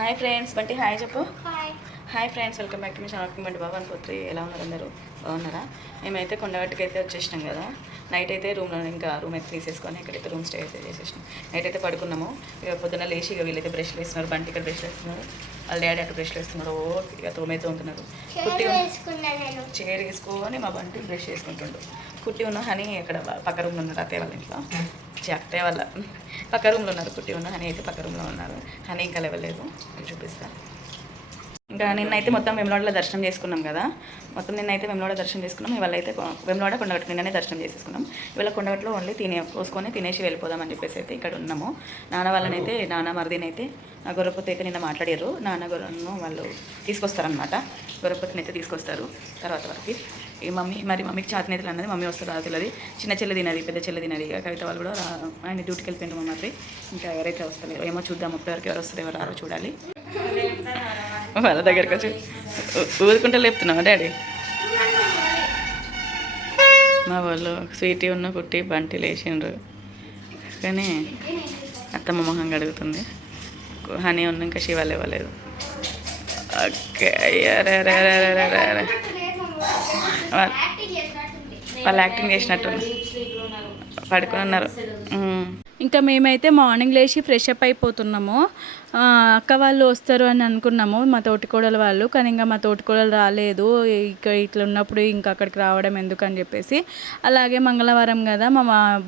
Hi friends, Bunty hi చెప్పు. Hi hi friends, welcome back to మీ channel Bunty Babu అనుకోత్రి. ఎలా ఉన్నారు అందరూ? బాగున్నారా? మేమైతే కొండగట్టుకు అయితే వచ్చేసినాం కదా. నైట్ అయితే రూమ్లో ఇంకా రూమ్ అయితే తీసేసుకొని ఇక్కడైతే రూమ్ స్టే అయితే చేసేసినాం. నైట్ అయితే పడుకున్నాము. ఇక పొద్దున్న లేచి ఇక వీళ్ళైతే బ్రష్లు వేస్తున్నారు. బంటి ఇక్కడ బ్రష్లు వేస్తున్నారు, వాళ్ళ డాడీ అటు బ్రష్లు వేస్తున్నారు. ఇక తోమైతే ఉంటున్నారు. కుట్టి చైర్ వేసుకొని మా బంటి బ్రష్ వేసుకుంటుండు. కుట్టి ఉన్న హనీ ఇక్కడ పక్క రూమ్లో ఉన్నారు, అత్తయ్య వాళ్ళ ఇంట్లో. అత్తయ్య వాళ్ళ పక్క రూమ్లో ఉన్నారు. కుట్టి ఉన్న హనీ అయితే పక్క రూమ్లో ఉన్నారు. హనీ ఇంకా లేవలేదు, చూపిస్తాను. ఇంకా నిన్నైతే మొత్తం వేములవాడలో దర్శనం చేసుకున్నాం కదా. నిన్నైతే వేములవాడ దర్శనం చేసుకున్నాం. ఇవాళ అయితే వేములవాడ కొండగట్టు నిన్ననే దర్శనం చేసుకున్నాం. ఇవాళ కొండగట్టులో ఓన్లీ కోసుకొని తినేసి వెళ్ళిపోదామని చెప్పేసి అయితే ఇక్కడ ఉన్నాము. నాన్న వాళ్ళనైతే మరిదినైతే గొర్రెపోతు అయితే నిన్న మాట్లాడారు. నాన్న గొర్రెను వాళ్ళు తీసుకొస్తారనమాట. గొర్రెపోతుని అయితే తీసుకొస్తారు తర్వాత వరకు. ఈ మమ్మీకి చేతనైతే అన్నది. మమ్మీ వస్తారు అది తెలియదు. చిన్న చెల్లి తినది, పెద్ద చెల్లి తినది. కవిత వాళ్ళు కూడా ఆయన డ్యూటీకి వెళ్ళిపోయింది మా మరి. ఇంకా ఎవరైతే వస్తలేరు ఏమో చూద్దాం. 30 వరకు ఎవరు వస్తారు ఎవరు రారో చూడాలి. వాళ్ళ దగ్గరికి వచ్చి ఊరుకుంటే లేపుతున్నావా డాడీ? మా వాళ్ళు స్వీటీ ఉన్న కుట్టి బంటి లేచిండ్రు, కానీ అత్తమ్మ మొహం కడుగుతుంది. హనీ ఉన్న ఇంకా శివాలు ఇవ్వలేదు. ఓకే, వాళ్ళు యాక్టింగ్ చేసినట్టు పడుకొని ఉన్నారు. ఇంకా మేమైతే మార్నింగ్ లేచి ఫ్రెష్ అప్ అయిపోతున్నాము. అక్క వాళ్ళు వస్తారు అని అనుకున్నాము, మా తోటికోడలు వాళ్ళు. కానీ ఇంకా మా తోటికోడలు రాలేదు. ఇక్కడ ఇట్లా ఉన్నప్పుడు ఇంకా అక్కడికి రావడం ఎందుకు అని చెప్పేసి, అలాగే మంగళవారం కదా మా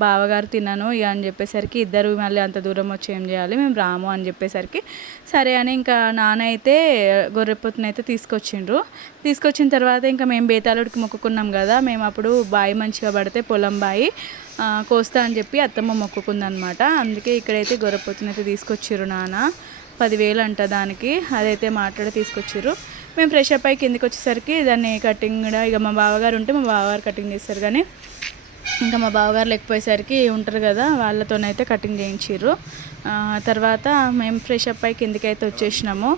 బావగారు తిన్నాను ఇక అని చెప్పేసరికి ఇద్దరు మళ్ళీ అంత దూరం వచ్చి ఏం చేయాలి, మేము రాము అని చెప్పేసరికి సరే అని ఇంకా నాన్న అయితే గొర్రెపోతుని అయితే తీసుకొచ్చిన తర్వాత ఇంకా మేము బేతాళుడికి మొక్కుకున్నాం కదా. మేము అప్పుడు బావి మంచిగా పడితే పొలం బావి కోస్తా అని చెప్పి అత్తమ్మ మొక్కుకుందనమాట. అందుకే ఇక్కడైతే గొర్రెపోతుని అయితే తీసుకొచ్చిర్రు నాన్న. 10,000 అంట దానికి. అదైతే మాట్లాడి తీసుకొచ్చిర్రు. మేము ఫ్రెష్ అప్ అయ్యి కిందికి వచ్చేసరికి దాన్ని కటింగ్ కూడా ఇక మా బావగారు ఉంటే మా బావగారు కటింగ్ చేస్తారు, కానీ ఇంకా మా బావగారు లేకపోయేసరికి ఉంటారు కదా, వాళ్ళతోనైతే కటింగ్ చేయించిర్రు. తర్వాత మేము ఫ్రెష్ అప్ అయ్యి కిందికి అయితే వచ్చేసినాము.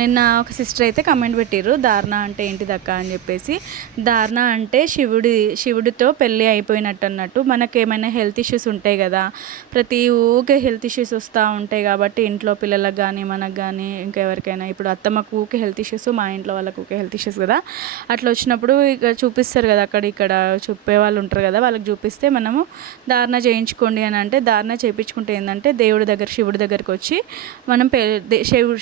నిన్న ఒక సిస్టర్ అయితే కమెంట్ పెట్టిర్రు, ధారణ అంటే ఏంటిదక్క అని చెప్పేసి. ధారణ అంటే శివుడితో పెళ్ళి అయిపోయినట్టు అన్నట్టు. మనకు ఏమైనా హెల్త్ ఇష్యూస్ ఉంటాయి కదా, ప్రతి ఊకే హెల్త్ ఇష్యూస్ వస్తూ ఉంటాయి కాబట్టి ఇంట్లో పిల్లలకు కానీ మనకు కానీ ఇంకా ఎవరికైనా. ఇప్పుడు అత్తమ్మకు ఊకే హెల్త్ ఇష్యూస్, మా ఇంట్లో వాళ్ళకు ఊకే హెల్త్ ఇష్యూస్ కదా. అట్లా వచ్చినప్పుడు ఇక చూపిస్తారు కదా, ఇక్కడ చెప్పే వాళ్ళు ఉంటారు కదా, వాళ్ళకి చూపిస్తే మనము ధారణ చేయించుకోండి అని అంటే, ధారణ చేయించుకుంటే ఏంటంటే శివుడి దగ్గరికి వచ్చి మనం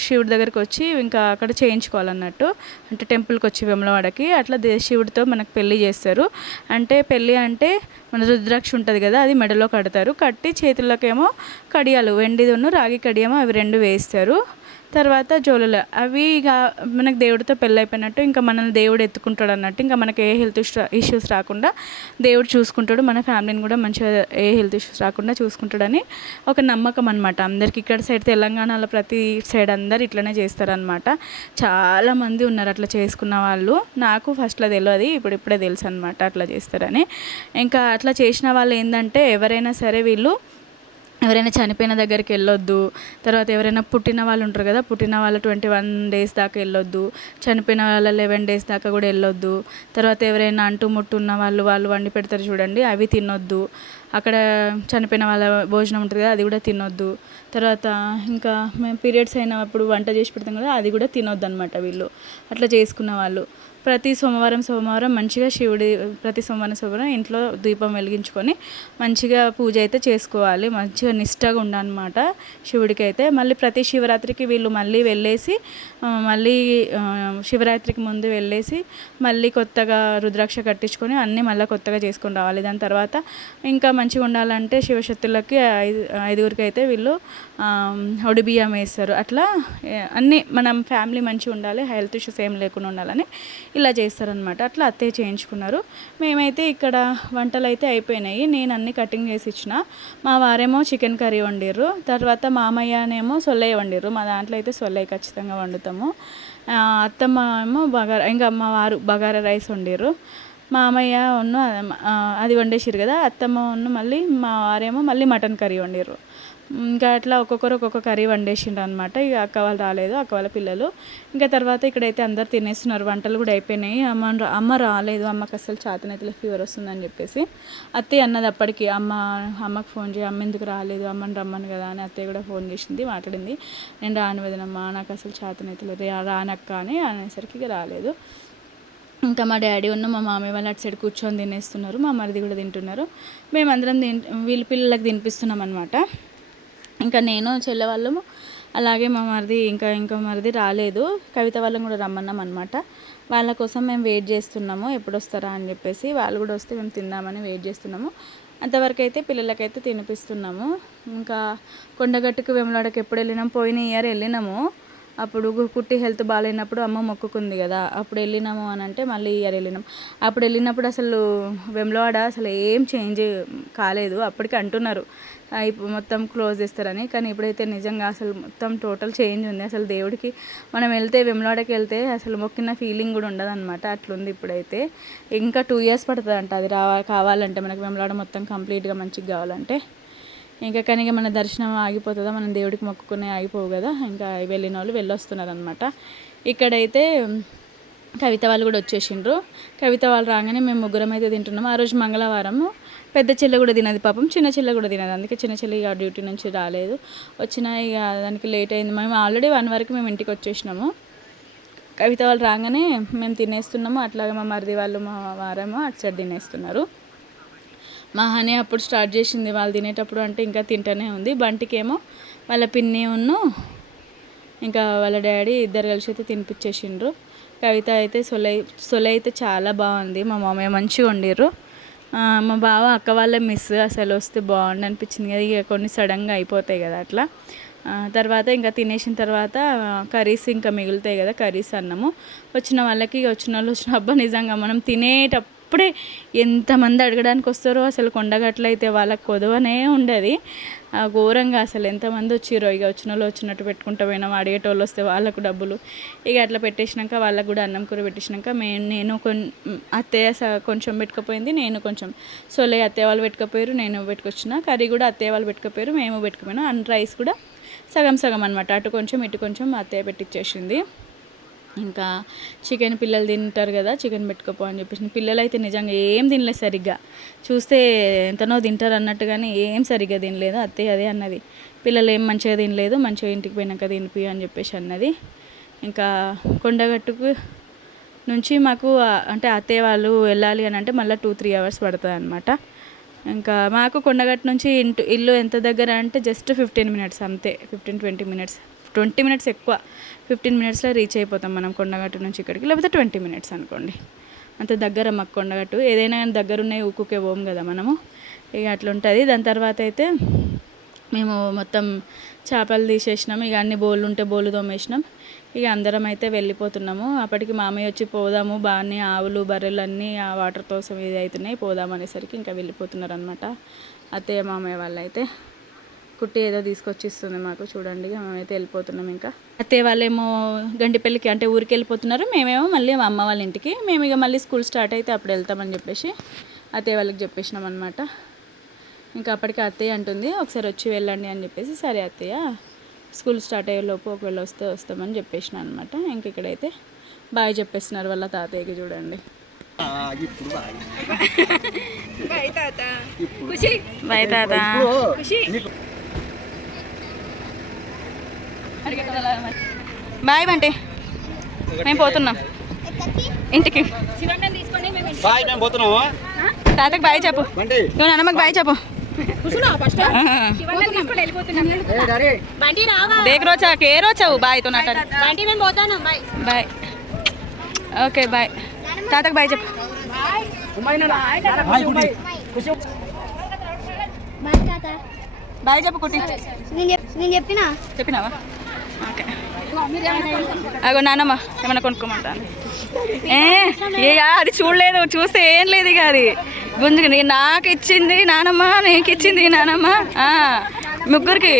శివుడి దగ్గరికి వచ్చి ఇంకా అక్కడ చేయించుకోవాలన్నట్టు. అంటే టెంపుల్కి వచ్చి వేములవాడకి అట్లా శివుడితో మనకు పెళ్ళి చేస్తారు. అంటే పెళ్ళి అంటే మన రుద్రాక్ష ఉంటుంది కదా, అది మెడలో కడతారు. కట్టి చేతులకేమో కడియాలు, వెండిదును రాగి కడియమో అవి 2 వేస్తారు. తర్వాత జోలులు, అవి ఇక మనకు దేవుడితో పెళ్ళి అయిపోయినట్టు. ఇంకా మనల్ని దేవుడు ఎత్తుకుంటాడు అన్నట్టు. ఇంకా మనకి ఏ హెల్త్ ఇష్యూస్ రాకుండా దేవుడు చూసుకుంటాడు. మన ఫ్యామిలీని కూడా మంచిగా ఏ హెల్త్ ఇష్యూస్ రాకుండా చూసుకుంటాడని ఒక నమ్మకం అనమాట అందరికి. ఇక్కడ సైడ్ తెలంగాణలో ప్రతి సైడ్ అందరు ఇట్లనే చేస్తారనమాట. చాలామంది ఉన్నారు అట్లా చేసుకున్న వాళ్ళు. నాకు ఫస్ట్లో తెలియదు, ఇప్పుడే తెలుసు అనమాట అట్లా చేస్తారని. ఇంకా అట్లా చేసిన వాళ్ళు ఏంటంటే ఎవరైనా సరే వీళ్ళు ఎవరైనా చనిపోయిన దగ్గరికి వెళ్ళొద్దు. తర్వాత ఎవరైనా పుట్టిన వాళ్ళు ఉంటారు కదా, పుట్టిన వాళ్ళు 21 days దాకా వెళ్ళొద్దు. చనిపోయిన వాళ్ళ 11 days దాకా కూడా వెళ్ళొద్దు. తర్వాత ఎవరైనా అంటుముట్టు ఉన్న వాళ్ళు వండి పెడతారు చూడండి, అవి తినొద్దు. అక్కడ చనిపోయిన వాళ్ళ భోజనం ఉంటుంది కదా, అది కూడా తినొద్దు. తర్వాత ఇంకా మేము పీరియడ్స్ అయినప్పుడు వంట చేసి పెడతాం కదా, అది కూడా తినొద్దు అనమాట వీళ్ళు. అట్లా చేసుకున్న వాళ్ళు ప్రతి సోమవారం మంచిగా ప్రతి సోమవారం ఇంట్లో దీపం వెలిగించుకొని మంచిగా పూజ అయితే చేసుకోవాలి. మంచిగా నిష్టగా ఉండాలన్నమాట శివుడికి అయితే. మళ్ళీ ప్రతి శివరాత్రికి వీళ్ళు మళ్ళీ వెళ్ళేసి శివరాత్రికి ముందు వెళ్ళేసి మళ్ళీ కొత్తగా రుద్రాక్ష కట్టించుకొని అన్నీ మళ్ళీ కొత్తగా చేసుకొని రావాలి. దాని తర్వాత ఇంకా మంచిగా ఉండాలంటే శివశక్తులకి 5గురికి అయితే వీళ్ళు ఒడిబియ్యం వేస్తారు. అట్లా అన్నీ మనం ఫ్యామిలీ మంచిగా ఉండాలి, హెల్త్ ఇష్యూస్ ఏం లేకుండా ఉండాలని ఇలా చేస్తారనమాట. అట్లా అత్తయ్య చేయించుకున్నారు. మేమైతే ఇక్కడ వంటలు అయితే అయిపోయినాయి. నేను అన్నీ కటింగ్ చేసి ఇచ్చిన. మా వారేమో చికెన్ కర్రీ వండిర్రు. తర్వాత మామయ్యనేమో సొల్లయ్య వండిర్రు. మా దాంట్లో అయితే సొల్లయ్య ఖచ్చితంగా వండుతాము. అత్తమ్మ ఏమో ఇంకా మా వారు బగారా రైస్ వండిర్రు. మామయ్య అది వండేసిర్రు కదా. అత్తమ్మ మళ్ళీ మా వారేమో మళ్ళీ మటన్ కర్రీ వండిర్రు. ఇంకా అట్లా ఒక్కొక్కరు ఒక్కొక్క కర్రీ వండేసిండ్రు అనమాట. ఇక అక్క వాళ్ళు రాలేదు, అక్క వాళ్ళ పిల్లలు. ఇంకా తర్వాత ఇక్కడైతే అందరు తినేస్తున్నారు, వంటలు కూడా అయిపోయినాయి. అమ్మ రాలేదు, అమ్మకి అసలు చేతనైతే ఫీవర్ వస్తుందని చెప్పేసి అత్తయ్య అన్నది అప్పటికి. అమ్మకి ఫోన్ చేయి, అమ్మ ఎందుకు రాలేదు, అమ్మని రమ్మను కదా అని అత్తయ్య కూడా ఫోన్ చేసింది, మాట్లాడింది. నేను రాను వదినమ్మా, నాకు అసలు చేతనైతే రానక్క అని అనేసరికి ఇక రాలేదు. ఇంకా మా డాడీ ఉన్న మా మామయ్య వాళ్ళు అటు సైడ్ కూర్చొని తినేస్తున్నారు, మా మరిది కూడా తింటున్నారు. మేమందరం వీళ్ళ పిల్లలకి తినిపిస్తున్నాం అనమాట. ఇంకా నేను చెల్లె వాళ్ళము అలాగే మా మరిది ఇంకో మరిది రాలేదు. కవిత వాళ్ళని కూడా రమ్మన్నాం అనమాట. వాళ్ళ కోసం మేము వెయిట్ చేస్తున్నాము, ఎప్పుడు వస్తారా అని చెప్పేసి. వాళ్ళు కూడా వస్తే మేము తిందామని వెయిట్ చేస్తున్నాము. అంతవరకు అయితే పిల్లలకైతే తినిపిస్తున్నాము. ఇంకా కొండగట్టుకు వేములవాడకి ఎప్పుడు వెళ్ళినాము, పోయిన ఇయర్ వెళ్ళినాము. అప్పుడు కుట్టి హెల్త్ బాగాలేనప్పుడు అమ్మ మొక్కుకుంది కదా, అప్పుడు వెళ్ళినాము అని అంటే మళ్ళీ ఇయర్ వెళ్ళినాం. అప్పుడు వెళ్ళినప్పుడు అసలు వేములవాడ అసలు ఏం చేంజ్ కాలేదు. అప్పటికి అంటున్నారు ఇప్పుడు మొత్తం క్లోజ్ చేస్తారని, కానీ ఇప్పుడైతే నిజంగా అసలు మొత్తం టోటల్ చేంజ్ ఉంది. అసలు దేవుడికి మనం వెళ్తే వేములవాడకి వెళ్తే అసలు మొక్కిన ఫీలింగ్ కూడా ఉండదు అనమాట, అట్లుంది ఇప్పుడైతే. ఇంకా 2 years పడుతుందంట అది కావాలంటే, మనకి వేములవాడ మొత్తం కంప్లీట్గా మంచిగా కావాలంటే. ఇంకా కానీ మన దర్శనం ఆగిపోతుందా, మనం దేవుడికి మొక్కుకునే ఆగిపోవు కదా. ఇంకా వెళ్ళిన వాళ్ళు వెళ్ళొస్తున్నారు అనమాట. ఇక్కడైతే కవిత వాళ్ళు కూడా వచ్చేసిండ్రు. కవిత వాళ్ళు రాగానే మేము ముగ్గురం అయితే తింటున్నాము. ఆ రోజు మంగళవారము. పెద్ద చెల్లె కూడా తినది పాపం, చిన్న చెల్లె కూడా తినదు. అందుకే చిన్న చెల్లి ఇక డ్యూటీ నుంచి రాలేదు, వచ్చిన ఇక దానికి లేట్ అయింది. మేము ఆల్రెడీ 1 వరకు మేము ఇంటికి వచ్చేసినాము. కవిత వాళ్ళు రాగానే మేము తినేస్తున్నాము. అట్లాగే మా మరిది వాళ్ళు మా వారేమో అటు సైడ్ తినేస్తున్నారు. మా హనీ అప్పుడు స్టార్ట్ చేసింది, వాళ్ళు తినేటప్పుడు అంటే ఇంకా తింటూనే ఉంది. బంటికేమో వాళ్ళ పిన్ని ఇంకా వాళ్ళ డాడీ ఇద్దరు కలిసి అయితే తినిపించేసిండ్రు. కవిత అయితే సొలై అయితే చాలా బాగుంది, మా మామయ్య మంచిగా వండిర్రు. మా బావ అక్క వాళ్ళ మిస్, అసలు వస్తే బాగుండు అనిపించింది కదా. ఇక కొన్ని సడన్గా అయిపోతాయి కదా అట్లా. తర్వాత ఇంకా తినేసిన తర్వాత కర్రీస్ ఇంకా మిగులుతాయి కదా, కర్రీస్ అన్నము. వచ్చిన వాళ్ళకి వచ్చిన వాళ్ళు అబ్బా నిజంగా మనం తినేటప్పుడే ఎంతమంది అడగడానికి వస్తారో అసలు. కొండగట్లు అయితే వాళ్ళకి కొదవనే ఉండదు, ఘోరంగా అసలు ఎంతమంది వచ్చిరో. ఇక వచ్చిన వాళ్ళు వచ్చినట్టు పెట్టుకుంటూ పోయినాం, అడిగేటోళ్ళు వస్తే వాళ్ళకు డబ్బులు. ఇక అట్లా పెట్టేసినాక వాళ్ళకు కూడా అన్నం కూర పెట్టేసినాక నేను అత్తయ్య కొంచెం పెట్టుకుపోయింది, నేను కొంచెం సొలై అత్తయ్య వాళ్ళు పెట్టుకుపోయారు, నేను పెట్టుకొచ్చిన. కర్రీ కూడా అత్తయ్య వాళ్ళు పెట్టుకుపోయారు, మేము పెట్టుకుపోయినాం. అండ్ రైస్ కూడా సగం సగం అనమాట, అటు కొంచెం ఇటు కొంచెం అత్తయ్య పెట్టించేసింది. ఇంకా చికెన్ పిల్లలు తింటారు కదా, చికెన్ పెట్టుకోపో అని చెప్పేసి. పిల్లలు అయితే నిజంగా ఏం తినలేదు సరిగ్గా, చూస్తే ఎంతనో తింటారు అన్నట్టుగానే ఏం సరిగ్గా తినలేదు. అత్తయ్య అదే అన్నది, పిల్లలు ఏం మంచిగా తినలేదు, మంచిగా ఇంటికి పోయినాక తినిపి అని చెప్పేసి అన్నది. ఇంకా కొండగట్టుకు నుంచి మాకు అంటే అత్తయ్య వాళ్ళు వెళ్ళాలి అని అంటే మళ్ళీ 2-3 hours పడుతుంది అనమాట. ఇంకా మాకు కొండగట్టు నుంచి ఇల్లు ఎంత దగ్గర అంటే జస్ట్ 15 minutes అంతే, 15-20 minutes, 20 minutes ఎక్కువ, 15 minutesలో రీచ్ అయిపోతాం మనం కొండగట్టు నుంచి ఇక్కడికి. లేకపోతే 20 minutes అనుకోండి, అంత దగ్గర మాకు కొండగట్టు. ఏదైనా కానీ దగ్గర ఉన్నాయి ఊకుకే పోము కదా మనము, ఇక అట్లా ఉంటుంది. దాని తర్వాత అయితే మేము మొత్తం చేపలు తీసేసినాం, ఇక అన్ని బోళ్ళు ఉంటే బోళ్ళు తోమేసినాం. ఇక అందరం అయితే వెళ్ళిపోతున్నాము. అప్పటికి మామయ్య వచ్చి పోదాము, బాగానే ఆవులు బర్రెలు అన్నీ ఆ వాటర్ కోసం ఇది అవుతున్నాయి, పోదాం అనేసరికి ఇంకా వెళ్ళిపోతున్నారు అనమాట అత్తయ్య మామయ్య వాళ్ళు అయితే. కుట్టి ఏదో తీసుకొచ్చి ఇస్తుంది మాకు, చూడండి. మేమైతే వెళ్ళిపోతున్నాం. ఇంకా అత్తయ్య వాళ్ళేమో గంటిపల్లికి అంటే ఊరికి వెళ్ళిపోతున్నారు, మేమేమో మళ్ళీ మా అమ్మ వాళ్ళ ఇంటికి. మేము ఇక మళ్ళీ స్కూల్ స్టార్ట్ అయితే అప్పుడు వెళ్తామని చెప్పేసి అత్తయ్య వాళ్ళకి చెప్పేసినాం అనమాట. ఇంకా అప్పటికి అత్తయ్య అంటుంది ఒకసారి వచ్చి వెళ్ళండి అని చెప్పేసి, సరే అత్తయ్య స్కూల్ స్టార్ట్ అయ్యేలోపు ఒకవేళ వస్తామని చెప్పేసిన అనమాట. ఇంక ఇక్కడైతే బాయ్ చెప్పేస్తున్నారు వాళ్ళ తాతయ్యకి, చూడండి. బాయ్ తాత. బాయ్ బంటి, మేము పోతున్నాం ఇంటికి. తాతకి బాయ్ చెప్పు, నువ్వు నాన్నమ్మకి బాయ్ చెప్పు. देख रोचा के रोचा बाय तो नाटक बंटी मैं बोलता ना बाय बाय ओके बाय तातक बाय చెప్పు బాయ్ చెప్పు కుట్టి. నేను చెప్పినావా? ఓకే. అగో నాన్నమ్మ ఏమన్నా కొనుక్కోమంటాను. ఇక అది చూడలేదు, చూస్తే ఏం లేదు. ఇక అది గుంజుకు నాకు ఇచ్చింది నానమ్మ, నీకు ఇచ్చింది నానమ్మ, ముగ్గురికి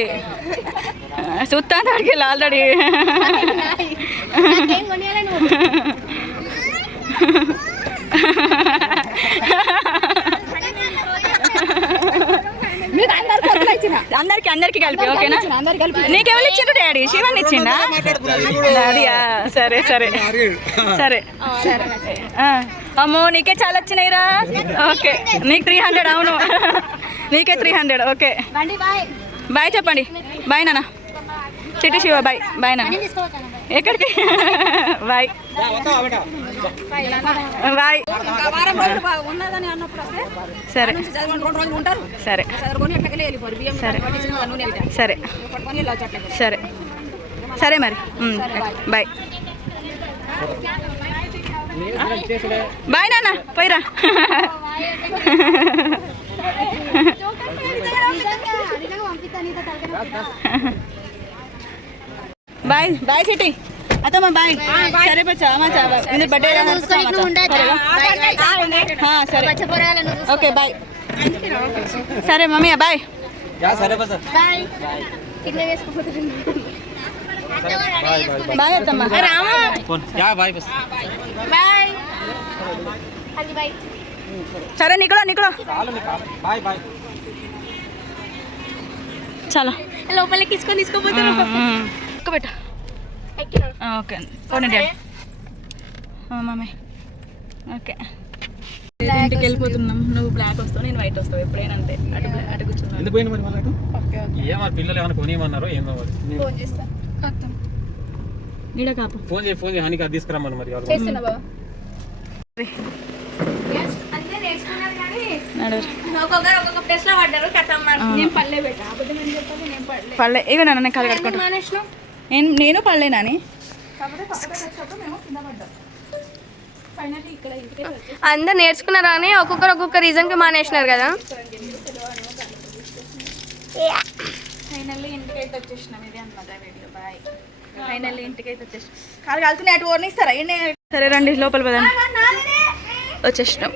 చూస్తాను అడిగి ఆల్రెడీ. అందరికి అందరికి కలిపి ఓకేనా? నీకెవరు ఇచ్చిండ్రు డాడీ? శివన్ ఇచ్చిండా డాడీయా? సరే సరే సరే. అమ్మో నీకే చాలా వచ్చినాయిరా. ఓకే నీకు 300. అవును నీకే 300. ఓకే బాయ్ చెప్పండి. బాయ్ నాన్న. చిట్టి శివ బాయ్. బాయ్ నాన్న. ఎక్కడికి? Bye bye. సరే సరే సరే సరే సరే మరి బాయ్. బాయ్ నాన్న పోయిరా. బాయ్ బాయ్ సిటీ అత్తమ్మ బాయ్. సరే బచ్చా బర్త్డే సరే ఓకే బాయ్. సరే మమ్మీ బాయ్. బాయ్ అత్తమ్మ. సరే నికులో నికులో చాలా లోపలికి తీసుకొని తీసుకోపోతాను. పెట్ట ఓకే పోనీ డాడీ మమ్మీ. ఓకే ఇంటికి వెళ్ళిపోతున్నాం. నువ్వు బ్లాక్ వస్తావు నేను వైట్ వస్తావు ఎప్పుడైనా అంతే. అటు కూర్చున్నాను. పిల్లలు ఏమైనా కొనియమన్నారు ఏమో నీడ కాపు ఫోన్ చేయి హానికి అది తీసుకురమ్మను మరి. పళ్ళే ఇక నన్ను కళ్ళు కట్టుకుంటా. నేను పడలేనని అందరు నేర్చుకున్నారు కానీ ఒక్కొక్క రీజన్ కి మానేసినారు కదా. ఫైనల్లీ ఇంటికైతే వచ్చేసినాం. ఇది అన్నమాట వీడియో. బాయ్. ఫైనల్లీ ఇంటికైతే వచ్చేసినాం. కాలు కాలుతున్నాయి. అటు ఓర్నిస్తారా? సరే రండి లోపల పదండి. వచ్చేసినాం.